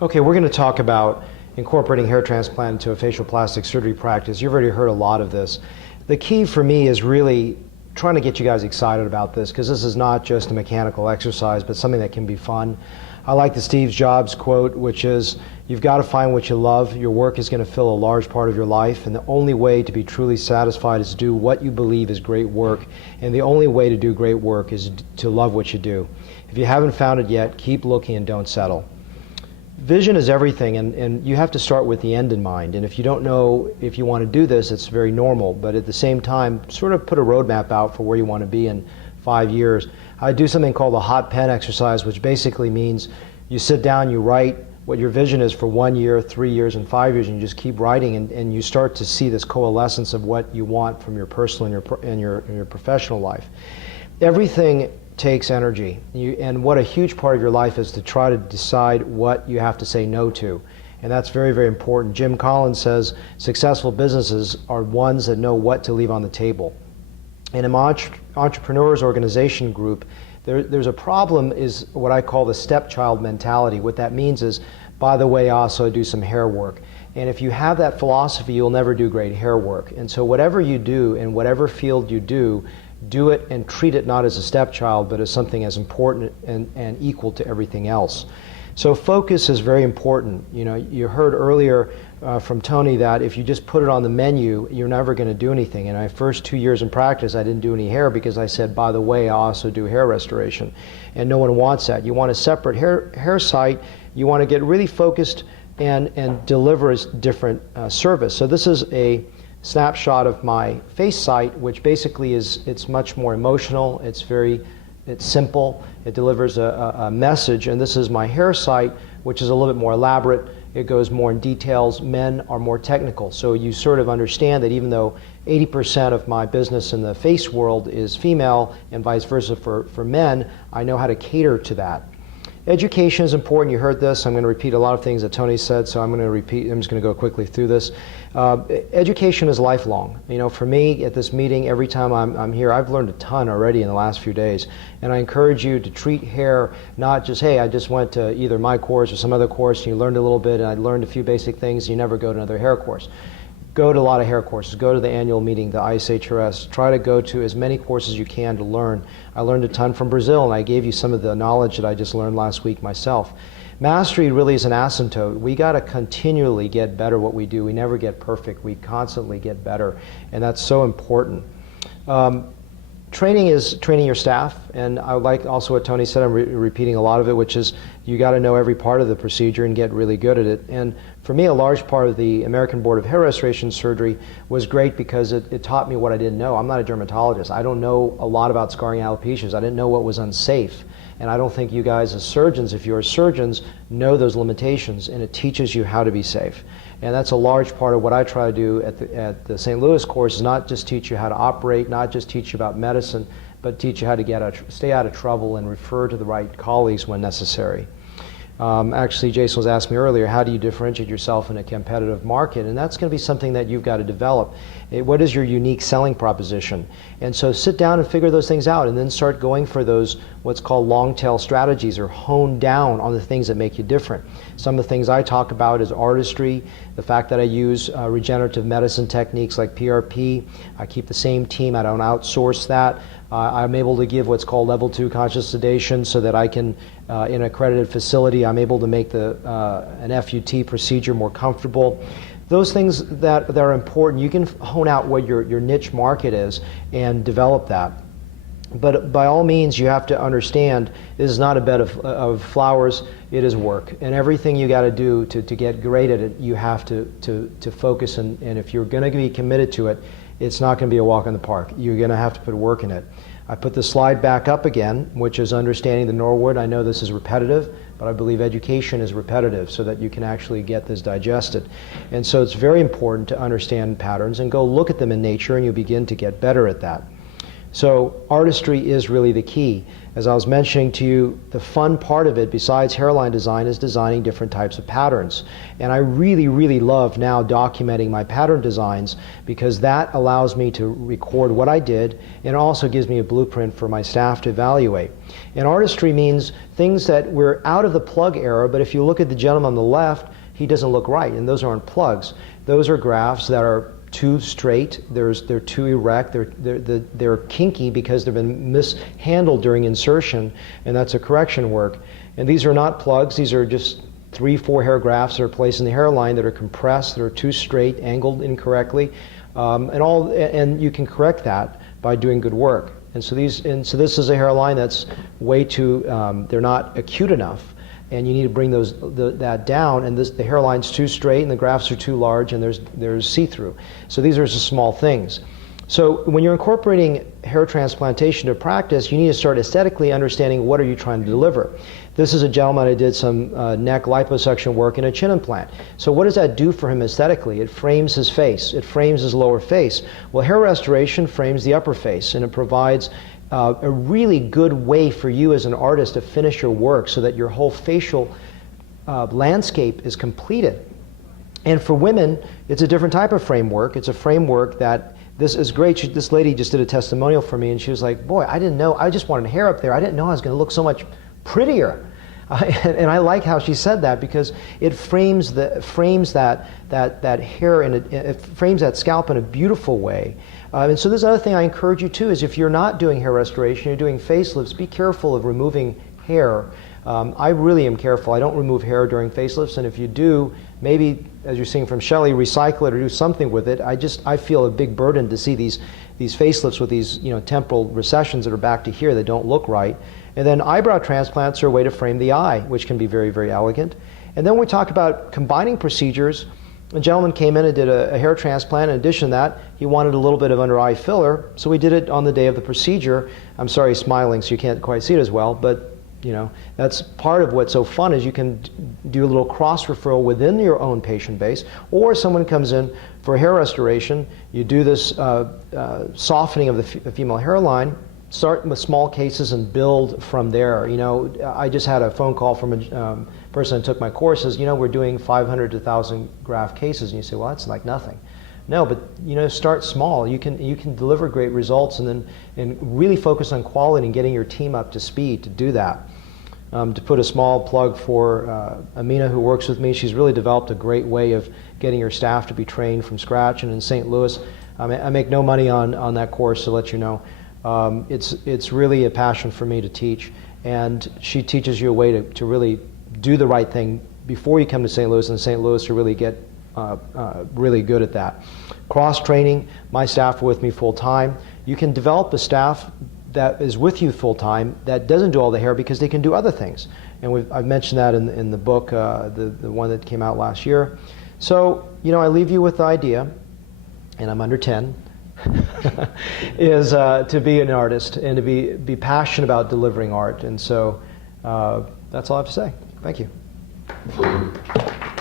Okay, we're going to talk about incorporating hair transplant into a facial plastic surgery practice. You've already heard a lot of this. The key for me is really trying to get you guys excited about this, because this is not just a mechanical exercise, but something that can be fun. I like the Steve Jobs quote, which is, you've got to find what you love. Your work is going to fill a large part of your life, and the only way to be truly satisfied is to do what you believe is great work, and the only way to do great work is to love what you do. If you haven't found it yet, keep looking and don't settle. Vision is everything, and you have to start with the end in mind. And if you don't know if you want to do this, it's very normal. But at the same time, sort of put a roadmap out for where you want to be in 5 years. I do something called the hot pen exercise, which basically means you sit down, you write what your vision is for 1 year, 3 years, and 5 years, and you just keep writing, and you start to see this coalescence of what you want from your personal and your professional life. Everything takes energy, and what a huge part of your life is to try to decide what you have to say no to, and that's very, very important. Jim Collins says successful businesses are ones that know what to leave on the table. And in my entrepreneurs organization group, there's a problem, is what I call the stepchild mentality. What that means is, by the way, I also do some hair work. And if you have that philosophy, you'll never do great hair work. And so whatever you do, in whatever field you do it and treat it not as a stepchild, but as something as important and equal to everything else. So focus is very important. You know, you heard earlier from Tony that if you just put it on the menu, you're never going to do anything. In my first 2 years in practice, I didn't do any hair because I said, by the way, I also do hair restoration. And no one wants that. You want a separate hair site. You want to get really focused and deliver a different service. So this is a snapshot of my face site, which basically is, it's much more emotional, it's simple, it delivers a message. And this is my hair site, which is a little bit more elaborate. It goes more in details. Men are more technical, so you sort of understand that even though 80% of my business in the face world is female and vice versa for men, I know how to cater to that. Education is important. You heard this. I'm going to repeat a lot of things that Tony said, so I'm just going to go quickly through this. Education is lifelong. You know, for me at this meeting, every time I'm here, I've learned a ton already in the last few days. And I encourage you to treat hair not just, hey, I just went to either my course or some other course and you learned a little bit and I learned a few basic things, you never go to another hair course. Go to a lot of hair courses. Go to the annual meeting, the ISHRS. Try to go to as many courses as you can to learn. I learned a ton from Brazil, and I gave you some of the knowledge that I just learned last week myself. Mastery really is an asymptote. We got to continually get better what we do. We never get perfect. We constantly get better, and that's so important. Training is training your staff, and I like also what Tony said. I'm repeating a lot of it, which is you got to know every part of the procedure and get really good at it. And for me, a large part of the American Board of Hair Restoration Surgery was great because it taught me what I didn't know. I'm not a dermatologist. I don't know a lot about scarring alopecias. I didn't know what was unsafe. And I don't think you guys as surgeons, if you're surgeons, know those limitations, and it teaches you how to be safe. And that's a large part of what I try to do at the St. Louis course, is not just teach you how to operate, not just teach you about medicine, but teach you how to stay out of trouble and refer to the right colleagues when necessary. Actually, Jason was asking me earlier, how do you differentiate yourself in a competitive market? And that's going to be something that you've got to develop. What is your unique selling proposition? And so sit down and figure those things out, and then start going for those what's called long tail strategies, or hone down on the things that make you different. Some of the things I talk about is artistry, the fact that I use regenerative medicine techniques like PRP. I keep the same team. I don't outsource that. I'm able to give what's called level 2 conscious sedation, so that I can, in an accredited facility, I'm able to make an FUT procedure more comfortable. Those things that are important, you can hone out what your niche market is and develop that. But by all means, you have to understand this is not a bed of flowers, it is work. And everything you got to do to get great at it, you have to focus, and if you're going to be committed to it, it's not going to be a walk in the park. You're going to have to put work in it. I put the slide back up again, which is understanding the Norwood. I know this is repetitive, but I believe education is repetitive so that you can actually get this digested. And so it's very important to understand patterns and go look at them in nature, and you begin to get better at that. So artistry is really the key. As I was mentioning to you, the fun part of it, besides hairline design, is designing different types of patterns. And I really, really love now documenting my pattern designs, because that allows me to record what I did, and it also gives me a blueprint for my staff to evaluate. And artistry means things that we're out of the plug era, but if you look at the gentleman on the left, he doesn't look right, and those aren't plugs. Those are grafts that are too straight, they're too erect, they're kinky because they've been mishandled during insertion, and that's a correction work. And these are not plugs, these are just 3-4 hair grafts that are placed in the hairline that are compressed, that are too straight, angled incorrectly, and you can correct that by doing good work. And so this is a hairline that's way too, they're not acute enough, and you need to bring that down, and the hairline's too straight and the grafts are too large, and there's see-through. So these are just small things. So when you're incorporating hair transplantation to practice, you need to start aesthetically understanding what are you trying to deliver. This is a gentleman I did some neck liposuction work and a chin implant. So what does that do for him aesthetically? It frames his face. It frames his lower face. Well, hair restoration frames the upper face, and it provides a really good way for you as an artist to finish your work so that your whole facial landscape is completed. And for women, it's a different type of framework. It's a framework that, this is great. This lady just did a testimonial for me, and she was like, boy, I didn't know, I just wanted hair up there. I didn't know I was going to look so much prettier. And I like how she said that, because it frames that hair, and it frames that scalp in a beautiful way. And so this other thing I encourage you to is, if you're not doing hair restoration, you're doing facelifts, be careful of removing hair. I really am careful. I don't remove hair during facelifts, and if you do, maybe, as you're seeing from Shelley, recycle it or do something with it. I feel a big burden to see these facelifts with these temporal recessions that are back to here that don't look right. And then eyebrow transplants are a way to frame the eye, which can be very, very elegant. And then we talk about combining procedures. A gentleman came in and did a hair transplant. In addition to that, he wanted a little bit of under eye filler, so we did it on the day of the procedure. I'm sorry, he's smiling, so you can't quite see it as well, but that's part of what's so fun, is you can do a little cross referral within your own patient base, or someone comes in for hair restoration, you do this softening of the female hairline, start with small cases and build from there. I just had a phone call from a person that took my courses. We're doing 500 to 1,000 graft cases, and you say, well, that's like nothing. No, but start small. You can deliver great results, and really focus on quality and getting your team up to speed to do that. To put a small plug for Amina, who works with me, she's really developed a great way of getting her staff to be trained from scratch. And in St. Louis, I make no money on that course, to let you know. It's really a passion for me to teach, and she teaches you a way to really do the right thing before you come to St. Louis, and St. Louis to really get really good at that. Cross-training, my staff are with me full-time. You can develop a staff that is with you full-time that doesn't do all the hair, because they can do other things. And I've mentioned that in the book, the one that came out last year. So, I leave you with the idea, and I'm under 10, is to be an artist and to be passionate about delivering art. And so that's all I have to say. Thank you.